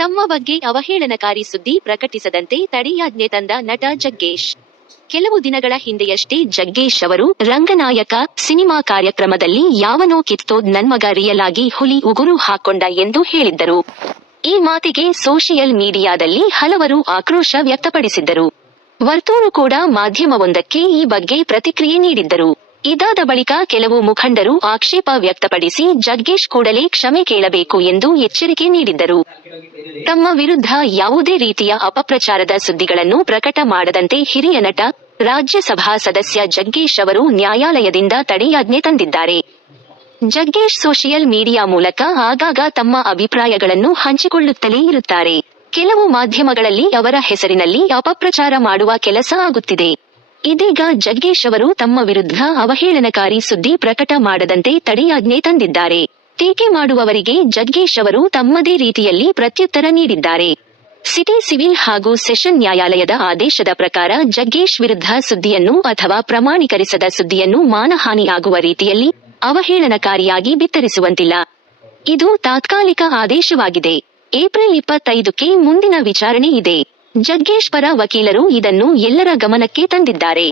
ತಮ್ಮ ಬಗ್ಗೆ ಅವಹೇಳನಕಾರಿ ಸುದ್ದಿ ಪ್ರಕಟಿಸದಂತೆ ತಡೆಯಾಜ್ಞೆ ತಂದ ನಟ ಜಗ್ಗೇಶ್. ಕೆಲವು ದಿನಗಳ ಹಿಂದೆಯಷ್ಟೇ ಜಗ್ಗೇಶ್ ಅವರು ರಂಗನಾಯಕ ಸಿನಿಮಾ ಕಾರ್ಯಕ್ರಮದಲ್ಲಿ ಯಾವನೋ ಕಿತ್ತೋದ್ ನನ್ಮಗ ರಿಯಲ್ ಆಗಿ ಹುಲಿ ಉಗುರು ಹಾಕೊಂಡ ಎಂದು ಹೇಳಿದ್ದರು. ಈ ಮಾತಿಗೆ ಸೋಷಿಯಲ್ ಮೀಡಿಯಾದಲ್ಲಿ ಹಲವರು ಆಕ್ರೋಶ ವ್ಯಕ್ತಪಡಿಸಿದ್ದರು. ವರ್ತೂರು ಕೂಡ ಮಾಧ್ಯಮವೊಂದಕ್ಕೆ ಈ ಬಗ್ಗೆ ಪ್ರತಿಕ್ರಿಯೆ ನೀಡಿದ್ದರು. ಇದಾದ ಬಳಿಕ ಕೆಲವು ಮುಖಂಡರು ಆಕ್ಷೇಪ ವ್ಯಕ್ತಪಡಿಸಿ ಜಗ್ಗೇಶ್ ಕೂಡಲೇ ಕ್ಷಮೆ ಕೇಳಬೇಕು ಎಂದು ಎಚ್ಚರಿಕೆ ನೀಡಿದ್ದರು. ತಮ್ಮ ವಿರುದ್ಧ ಯಾವುದೇ ರೀತಿಯ ಅಪಪ್ರಚಾರದ ಸುದ್ದಿಗಳನ್ನು ಪ್ರಕಟ ಮಾಡದಂತೆ ಹಿರಿಯ ನಟ, ರಾಜ್ಯಸಭಾ ಸದಸ್ಯ ಜಗ್ಗೇಶ್ ಅವರು ನ್ಯಾಯಾಲಯದಿಂದ ತಡೆಯಾಜ್ಞೆ ತಂದಿದ್ದಾರೆ. ಜಗ್ಗೇಶ್ ಸೋಷಿಯಲ್ ಮೀಡಿಯಾ ಮೂಲಕ ಆಗಾಗ ತಮ್ಮ ಅಭಿಪ್ರಾಯಗಳನ್ನು ಹಂಚಿಕೊಳ್ಳುತ್ತಲೇ ಇರುತ್ತಾರೆ. ಕೆಲವು ಮಾಧ್ಯಮಗಳಲ್ಲಿ ಅವರ ಹೆಸರಿನಲ್ಲಿ ಅಪಪ್ರಚಾರ ಮಾಡುವ ಕೆಲಸ ಆಗುತ್ತಿದೆ. ಇದೀಗ ಜಗ್ಗೇಶ್ ಅವರು ತಮ್ಮ ವಿರುದ್ಧ ಅವಹೇಳನಕಾರಿ ಸುದ್ದಿ ಪ್ರಕಟ ಮಾಡದಂತೆ ತಡೆಯಾಜ್ಞೆ ತಂದಿದ್ದಾರೆ. ಟೀಕೆ ಮಾಡುವವರಿಗೆ ಜಗ್ಗೇಶ್ ಅವರು ತಮ್ಮದೇ ರೀತಿಯಲ್ಲಿ ಪ್ರತ್ಯುತ್ತರ ನೀಡಿದ್ದಾರೆ. ಸಿಟಿ ಸಿವಿಲ್ ಹಾಗೂ ಸೆಷನ್ ನ್ಯಾಯಾಲಯದ ಆದೇಶದ ಪ್ರಕಾರ ಜಗ್ಗೇಶ್ ವಿರುದ್ಧ ಸುದ್ದಿಯನ್ನು ಅಥವಾ ಪ್ರಮಾಣೀಕರಿಸದ ಸುದ್ದಿಯನ್ನು ಮಾನಹಾನಿಯಾಗುವ ರೀತಿಯಲ್ಲಿ ಅವಹೇಳನಕಾರಿಯಾಗಿ ಬಿತ್ತರಿಸುವಂತಿಲ್ಲ. ಇದು ತಾತ್ಕಾಲಿಕ ಆದೇಶವಾಗಿದೆ. ಏಪ್ರಿಲ್ 25ಕ್ಕೆ ಮುಂದಿನ ವಿಚಾರಣೆ ಇದೆ. ಜಗ್ಗೇಶ್ ಪರ ವಕೀಲರು ಇದನ್ನು ಎಲ್ಲರ ಗಮನಕ್ಕೆ ತಂದಿದ್ದಾರೆ.